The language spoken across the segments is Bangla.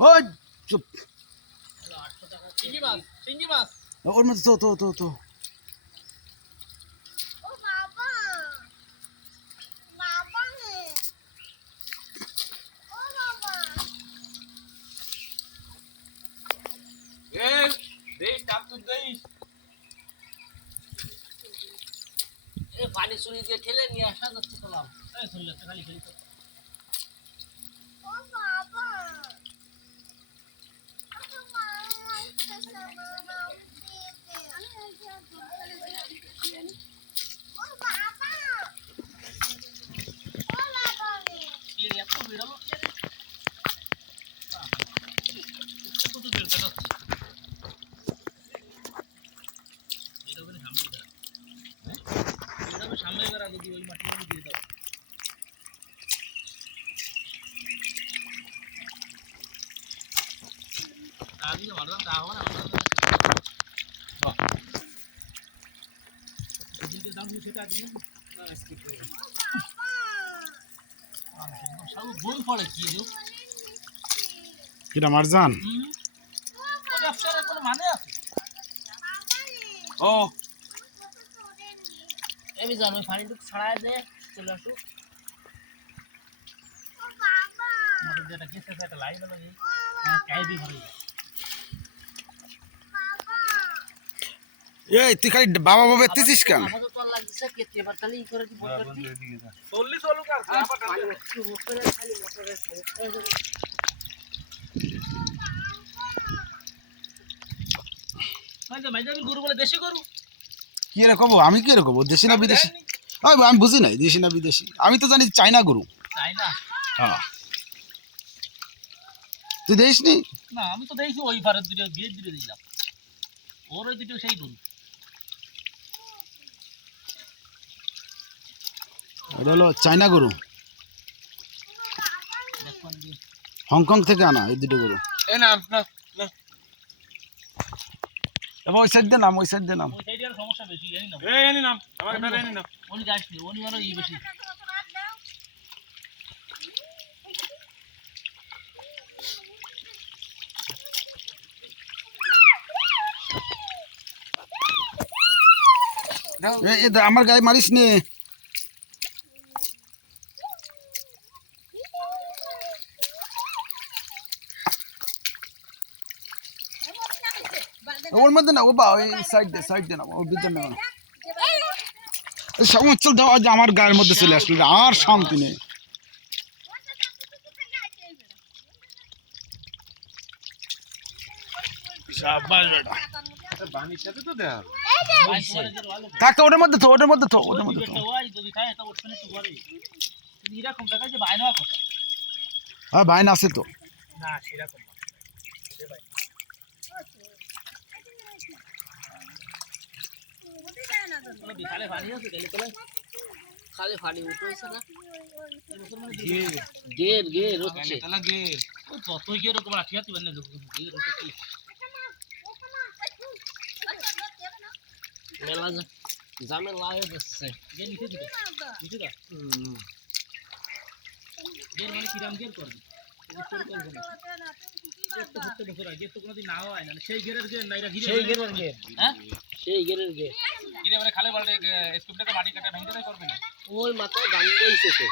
ওই চুপ। চিংড়ি মাছ, চিংড়ি মাছ। ওর মধ্যে তো ও বাবা বাবা রে ও বাবা এ দেই টাপ তো দেই। এ পানি চুরি দিয়ে ঠেলে নিয়ে আসা যাচ্ছে তো লাভ। এই চলে যাচ্ছে খালি খালি তো। ও বাবা আচ্ছা মামা আইছে মামা উঠে ও বাবা রে ক্লিয়ার এত বিড়াল ক্লিয়ার। কত দূর কাটা। এটা ওখানে সামনে করা। হ্যাঁ? এটা সামনে করা যদি ওই মাটিটা দিয়ে দাও। আগে মারলাম তা হবে না। বাহ। এদিকে দাম সেটা দিন না স্কিপ করে। সব বই পড়ে কি গো? কিটা মারজান? ও ব্যবসার কোনো মানে আছে? ও আমি জানো পানিটুকু ছড়ায় দে চলে আসো। মোটর যেটা গেছে সেটা লাইন হলো এই কাইবি ভরে যায়। এই তুই খালি বাবা বাবা এতেছিস কেন? আমাকে তো লাগছে কেটে এবার তাহলে ই করে দি বল করতি 40 চলু কার মোটরে খালি মোটরে মাইজাবি গরু বলে দেশি গরু কি রে কব? আমি কি রে কব? দেশি না বিদেশি? আমি বুঝি নাই দেশি না বিদেশি। আমি তো জানি চাইনা গরু। তাই না? হ্যাঁ তুই দেখিসনি? না আমি তো দেখি ওই পারের দুটো বিয়ের দুটো দিলাম ওর ওই দুটো সেই গরু। এটা হলো চাইনা গরু, দেখুন দি হংকং থেকে আনা এই দুটো গরু। এ নাম না না এবং ওই সাইড দিয়ে নাম, ওই সাইড দিয়ে নাম। ওই সাইডে আর সমস্যা বেশি জানি না। এই এনি নাম আমার এটা এনি নাম উনি যাচ্ছি উনি আরো ই বেশি। আমার গায়ে মারিস নে। ওর মধ্যে না, ও বা ওই সাইড দিয়ে না, ওর ভিতরে না। চল দাও, আজ আমার গায়ের মধ্যে চলে আসলো, আর শান্তি নেই। বানির সাথে তো দেয়া থাক তো, ওটার মধ্যে তো, ওটার মধ্যে তো, ওটার মধ্যে তো। ওই যদি খায় তা ওঠনে একটু করে কিন্তু এরকম দেখা যে বাইনা কথা হ্যাঁ ভাই না আছে তো। না সেরকম না বিকালে পানি আছে গেলে তোলে খালি পানি উঠেছে না গের গের হচ্ছে তালা গে যতই গের রকম রাখি আছে মানে গের হচ্ছে কি মেলা জামে লাগে যাচ্ছে গের নিচে দিকে নিচে দা গের মানে কিরাম গের করবি সেই গেরের গের নাই সেই গেরের গের হ্যাঁ সেই গেরের গের গিরে মানে খালে বলতে স্কুপটাকে মাটি কাটা ভেঙে দেয় করবে না ওই মাথায় দাম দিয়েছে তো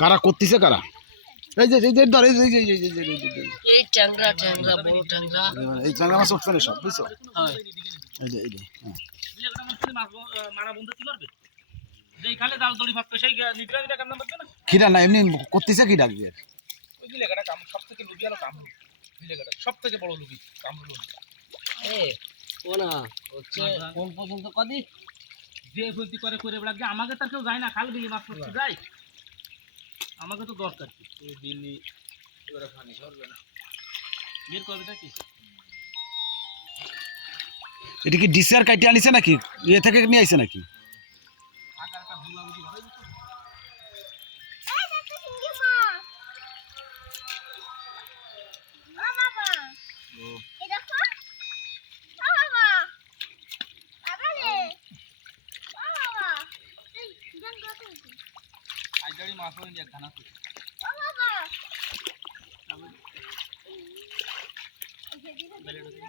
কারা করতেছে কারা? এই যে এই যে ধর, এই যে এই ট্যাংরা ট্যাংরা বড় ট্যাংরা এই চাঙ্গা মাছ উঠছে না সব, বুঝছো? হয় এই যে হ্যাঁ। বিলেকটা মাছ মারা বন্ধ কি করবে যেই খালে জাল দড়ি ফাঁকতো সেই নিকরা দিটা কান্না করবে না খিরা না, এমনি করতেছে কি ডাকবে? ওই বিলেকাটা কাম সবথেকে লুবিয়ালো কামরু বিলেকাটা সবথেকে বড় লুবি কামরু এ ও না হচ্ছে কোন পর্যন্ত কদি যে ফুলতি করে করে লাগবে আমাকে তো কেউ যায় না খাল বিলি মাছ করতে যায় আমাকে তো দরকার কি তুই দিল্লি এবারে পানি সরবে না বের করবে কি এটা কি ডিসিআর কাইটে আনিছে নাকি? ইয়ে থেকে নিয়ে আইছে নাকি? আগার একটা ভুলা বুঝি ভালো দিত এই দেখো সিঙ্গি মাছ ও বাবা এই দেখো ও বাবা বাবা রে ও বাবা এই জঙ্গল থেকে আইদারি মাছ হইনি এক খানা ও বাবা বাইরে ঢুকে